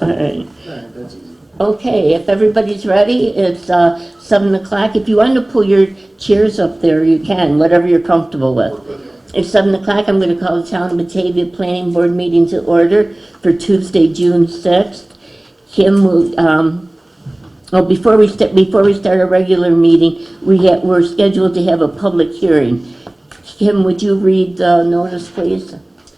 All right. That's easy. Okay, if everybody's ready, it's 7 o'clock. If you want to pull your chairs up there, you can, whatever you're comfortable with. It's 7 o'clock. I'm going to call the Town of Batavia Planning Board meeting to order for Tuesday, June 6th. Kim will, before we start our regular meeting, we're scheduled to have a public hearing. Kim, would you read the notice, please?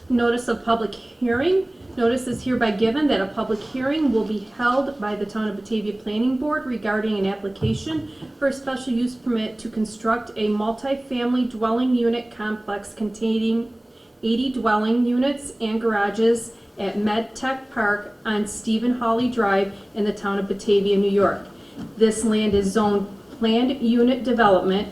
Notice of public hearing. Notice is hereby given that a public hearing will be held by the Town of Batavia Planning Board regarding an application for a special use permit to construct a multifamily dwelling unit complex containing 80 dwelling units and garages at MedTech Park on Stephen Hawley Drive in the Town of Batavia, New York. This land is zoned Planned Unit Development,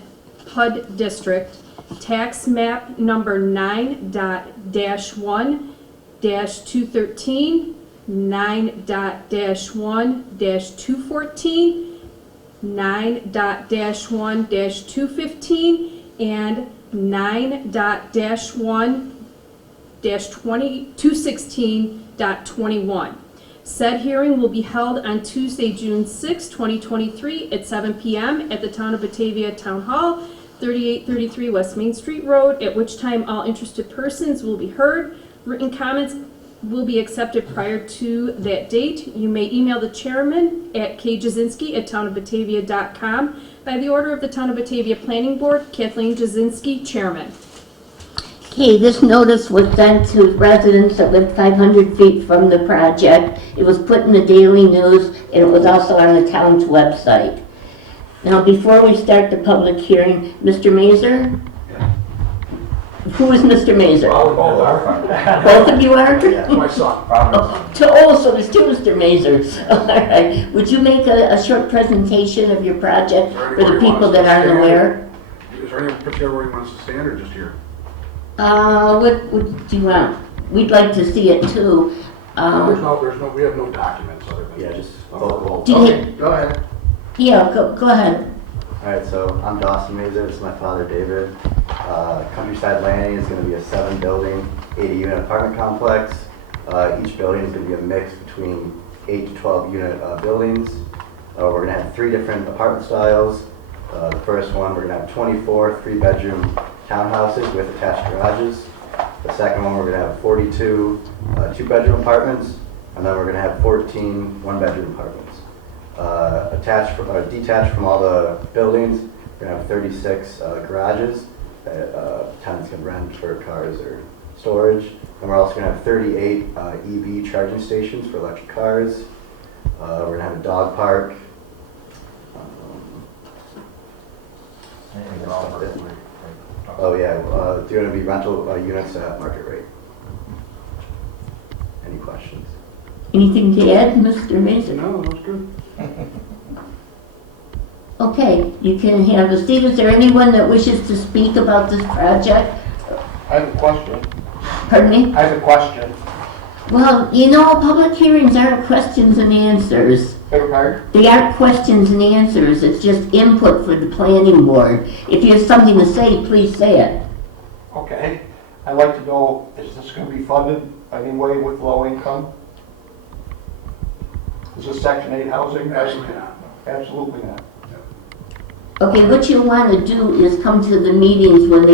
PUD District, tax map number 9.-1-213, 9.-1-214, 9.-1-215, and 9.-1-216.21. Said hearing will be held on Tuesday, June 6, 2023 at 7 p.m. at the Town of Batavia Town Hall, 3833 West Main Street Road, at which time all interested persons will be heard. Written comments will be accepted prior to that date. You may email the chairman at kjasinski@townofbatavia.com. By the order of the Town of Batavia Planning Board, Kathleen Jasinski, Chairman. Okay, this notice was sent to residents that live 500 feet from the project. It was put in the Daily News, and it was also on the town's website. Now, before we start the public hearing, Mr. Mazer? Yeah. Who is Mr. Mazer? Both are. Both of you are? Yeah, my son. So there's two Mr. Mazers. All right. Would you make a short presentation of your project for the people that aren't aware? Is there any particular where he wants to stand, or just here? What do you want? We'd like to see it too. We have no documents other than. Yeah, just vote. Do you- Okay, go ahead. Yeah, go ahead. Alright, so I'm Dawson Mazer, this is my father David. Countryside Landing is going to be a 7-building, 80-unit apartment complex. Each building is going to be a mix between 8 to 12 unit buildings. We're going to have 3 different apartment styles. The first one, we're going to have 24 3-bedroom townhouses with attached garages. The second one, we're going to have 42 2-bedroom apartments, and then we're going to have 14 1-bedroom apartments. Detached from all the buildings, we're going to have 36 garages that tenants can rent for cars or storage. And we're also going to have 38 EV charging stations for electric cars. We're going to have a dog park. Oh yeah, they're going to be rental units at market rate. Any questions? Anything to add, Mr. Mason? No, that's good. Okay, you can have a seat. Is there anyone that wishes to speak about this project? I have a question. Pardon me? I have a question. Well, public hearings aren't questions and answers. Beg your pardon? They aren't questions and answers. It's just input for the planning board. If you have something to say, please say it. Okay. I'd like to know, is this going to be funded anyway with low income? Is this Section 8 housing? Absolutely not. Absolutely not. Okay, what you want to do is come to the meetings when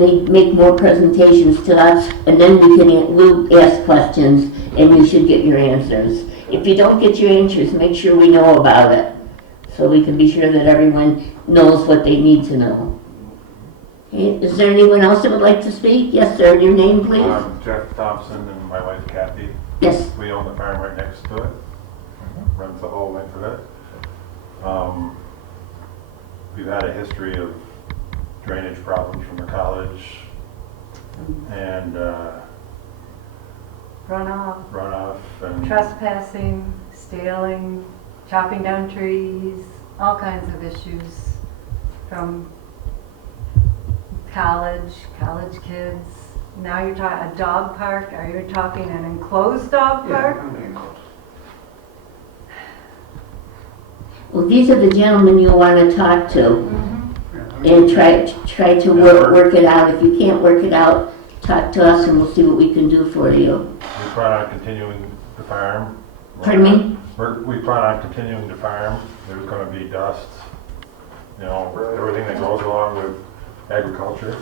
they make more presentations to us, and then we'll ask questions, and you should get your answers. If you don't get your answers, make sure we know about it, so we can be sure that everyone knows what they need to know. Okay, is there anyone else that would like to speak? Yes, sir. Your name, please. I'm Jeff Thompson, and my wife Kathy. Yes. We own the farm right next to it. Runs the whole length of it. We've had a history of drainage problems from the college and runoff, and trespassing, stealing, chopping down trees, all kinds of issues from college kids. Now you're talking a dog park. Are you talking an enclosed dog park? Well, these are the gentlemen you want to talk to, and try to work it out. If you can't work it out, talk to us, and we'll see what we can do for you. we plan on continuing the farm. Pardon me? We plan on continuing to farm. There's gonna be dust, you know, everything that goes along with agriculture.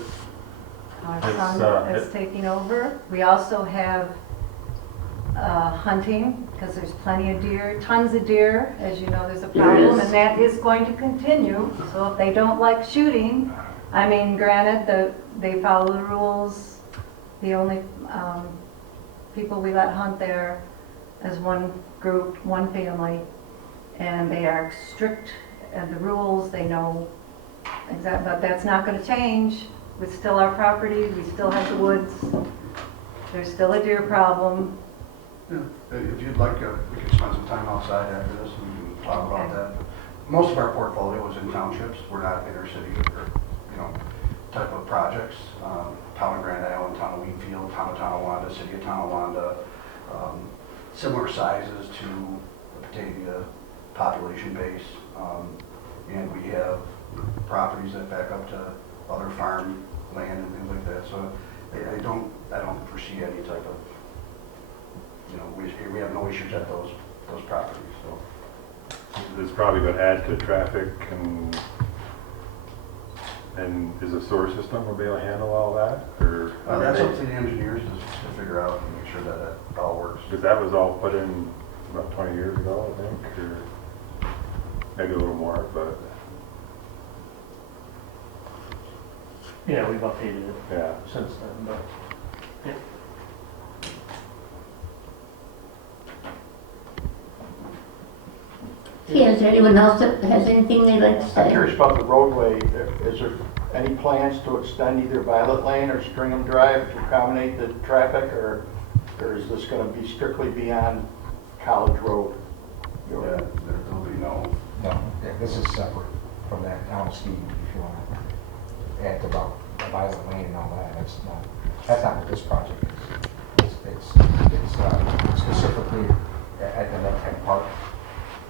Our It's, son is taking over. We also have hunting, because there's plenty of deer, tons of deer. As you know, there's a There problem, is. and that is going to continue. So if they don't like shooting, I mean, granted, they follow the rules. The only people we let hunt there is one group, one family, and they are strict at the rules. They know exactly, but that's not going to change. It's still our property. We still have the woods. There's still a deer problem. Yeah, if you'd like, we could spend some time outside after this and talk about Okay. that. Most of our portfolio is in townships. We're not inner city or, you know, type of projects. Town of Grand Island, Town of Wheatfield, Town of Tonawanda, City of Tonawanda, similar sizes to the Batavia population base. And we have properties that back up to other farm land and things like that. So I don't foresee any type of, you know, we have no issues at those properties, so. It's probably gonna add to traffic and is the sewer system gonna be able to handle all that, or? That's up to the engineers to figure out and make sure that it all works. Because that was all put in about 20 years ago, I think, or maybe a little more, but Yeah, we've updated it yeah. since then, but, yeah. Okay, is there anyone else that has anything they'd like to I'm say? curious about the roadway. Is there any plans to extend either Violet Lane or Stringham Drive to accommodate the traffic, or is this going to be strictly beyond College Road? Yeah, there'll be no. No, yeah, this is separate from that down Steve, if you want to add about the Violet Lane and all that, that's not what this project is. It's specifically at the MedTech Park,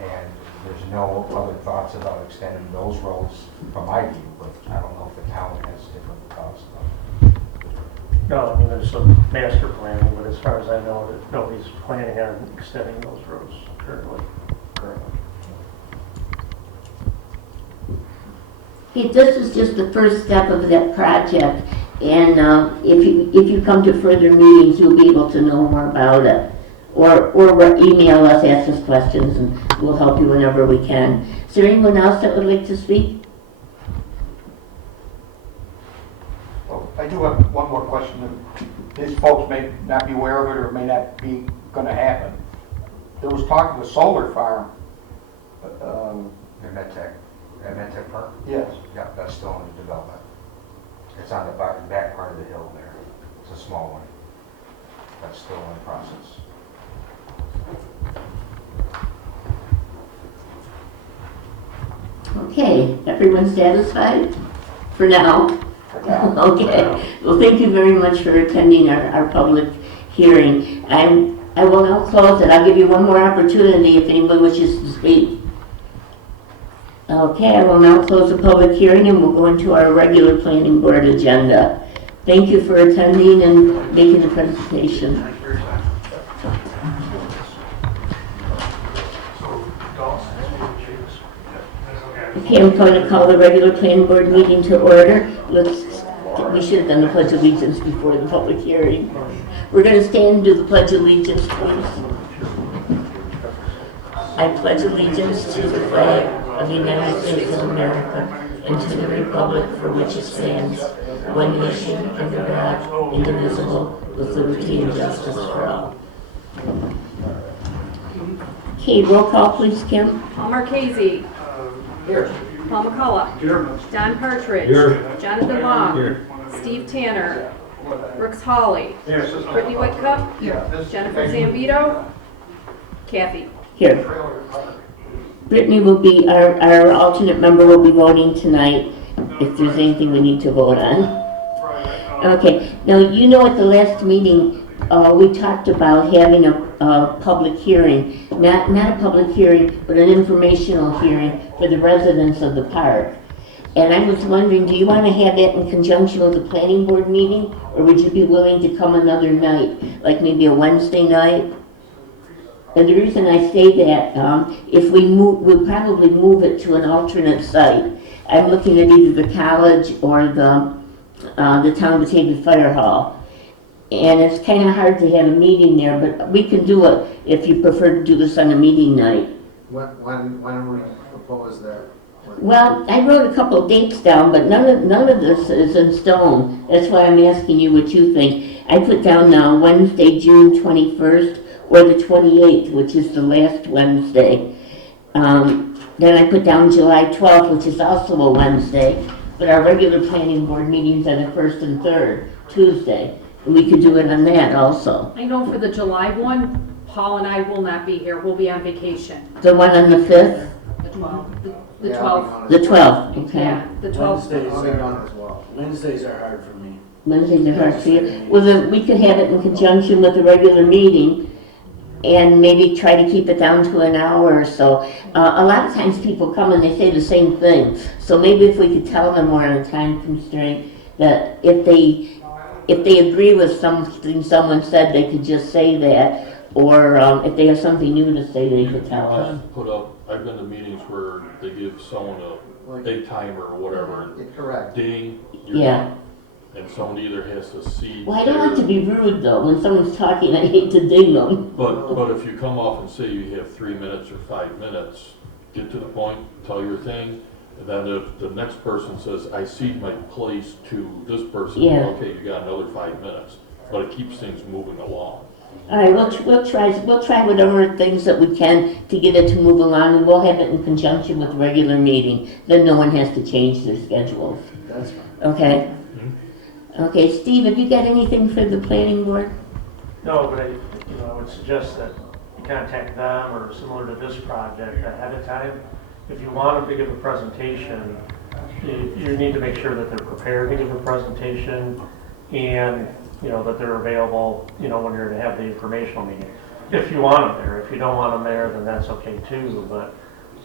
and there's no other thoughts about extending those roads from my view, but I don't know if the town has different thoughts about it. No, I mean, there's some master planning, but as far as I know, that nobody's planning on extending those roads currently. Okay, this is just the first step of that project, and if you come to further meetings, you'll be able to know more about it. Or email us, ask us questions, and we'll help you whenever we can. Is there anyone else that would like to speak? Well, I do have one more question. These folks may not be aware of it or may not be going to happen. There was talk of a solar farm. At MedTech Park? Yes. Yeah, that's still under development. It's on the back part of the hill there. It's a small one. That's still in process. Okay, everyone satisfied for now? Yeah. Okay, well, thank you very much for attending our public hearing. I will now close it. I'll give you one more opportunity if anyone wishes to speak. Okay, I will now close the public hearing and we'll go into our regular planning board agenda. Thank you for attending and making the presentation. Thank you for your time. Okay, I'm going to call the regular planning board meeting to order. We should have done the Pledge of Allegiance before the public hearing. We're going to stand and do the Pledge of Allegiance, please. I pledge allegiance to the flag of the United States of America and to the republic for which it stands, one nation, under God, indivisible, with liberty and justice for all. Okay, roll call, please, Kim. Paul Marchese. Here. Paul McCullough. Here. Don Partridge. Here. Jonathan Long. Steve Tanner. Brooks Hawley. Brittany Whitcup. Jennifer Zambito. Kathy. Here. Brittany will be, our alternate member will be voting tonight if there's anything we need to vote on. Okay, now you know at the last meeting, we talked about having a public hearing, not a public hearing, but an informational hearing for the residents of the park. And I was wondering, do you want to have that in conjunction with the planning board meeting? Or would you be willing to come another night, like maybe a Wednesday night? And the reason I say that, if we move, we'll probably move it to an alternate site. I'm looking at either the college or the Town of Batavia Fire Hall. And it's kind of hard to have a meeting there, but we can do it if you prefer to do this on a meeting night. When do we propose that? Well, I wrote a couple of dates down, but none of this is in stone. That's why I'm asking you what you think. I put down now Wednesday, June 21st, or the 28th, which is the last Wednesday. Then I put down July 12th, which is also a Wednesday, but our regular planning board meetings are the 1st and 3rd, Tuesday. And we could do it on that also. I know for the July one, Paul and I will not be here. We'll be on vacation. The one on the 5th? The 12th. The Yeah, 12th. The 12th, okay. Yeah, the 12th. I'll be gone as well. Wednesdays are hard for me. Wednesdays are hard for you. Well, then we could have it in conjunction with the regular meeting and maybe try to keep it down to an hour or so. A lot of times people come and they say the same thing. So maybe if we could tell them we're on a time constraint, that if they agree with something someone said, they could just say that. Or if they have something new to say, they could tell us. Put up, I've been to meetings where they give someone a timer or whatever, Correct. ding, you're Yeah. done. And someone either has to see. Well, I don't like to be rude though. When someone's talking, I hate to ding them. But if you come off and say you have 3 minutes or 5 minutes, get to the point, tell your thing, and then if the next person says, I cede my place to this person, Yeah. okay, you got another 5 minutes. But it keeps things moving along. All right, we'll try whatever things that we can to get it to move along, and we'll have it in conjunction with the regular meeting. Then no one has to change their schedules. That's fine. Okay? Okay, Steve, have you got anything for the planning board? No, but I would suggest that you contact them or similar to this project ahead of time. If you want them to give a presentation, you need to make sure that they're prepared to give a presentation and, that they're available, when you're to have the informational meeting. If you want them there. If you don't want them there, then that's okay too, but,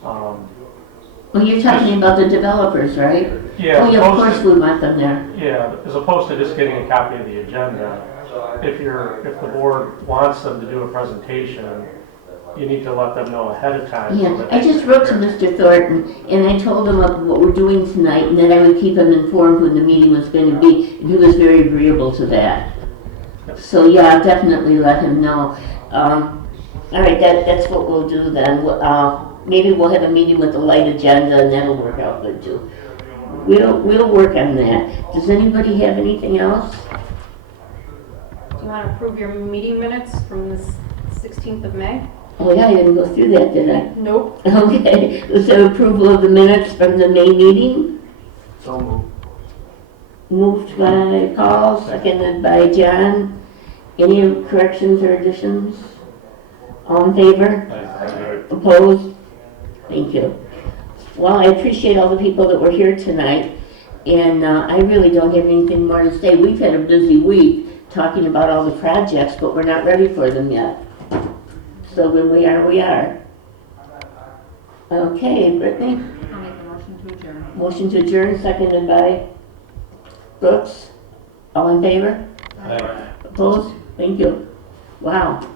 Well, you're talking about the developers, right? yeah. Oh, yeah, of course we want them there. Yeah, as opposed to just getting a copy of the agenda. If the board wants them to do a presentation, you need to let them know ahead of time. so Yeah, that I they just can wrote to prepare. Mr. Thornton, and I told him of what we're doing tonight, and that I would keep him informed when the meeting was going to be, and he was very agreeable to that. So, yeah, I'll definitely let him know. All right, that's what we'll do then. Maybe we'll have a meeting with a light agenda, and that'll work out good too. We'll work on that. Does anybody have anything else? Do you want to approve your meeting minutes from the 16th of May? Oh, yeah, I didn't go through that, did I? Nope. Okay, is there approval of the minutes from the May meeting? So moved. Moved by Paul, seconded by John. Any corrections or additions? All in favor? Opposed? Thank you. Well, I appreciate all the people that were here tonight, and I really don't have anything more to say. We've had a busy week talking about all the projects, but we're not ready for them yet. So when we are, we are. Okay, Brittany? I'll make a motion to adjourn. Motion to adjourn, seconded by Brooks. All in favor? Opposed? Thank you. Wow.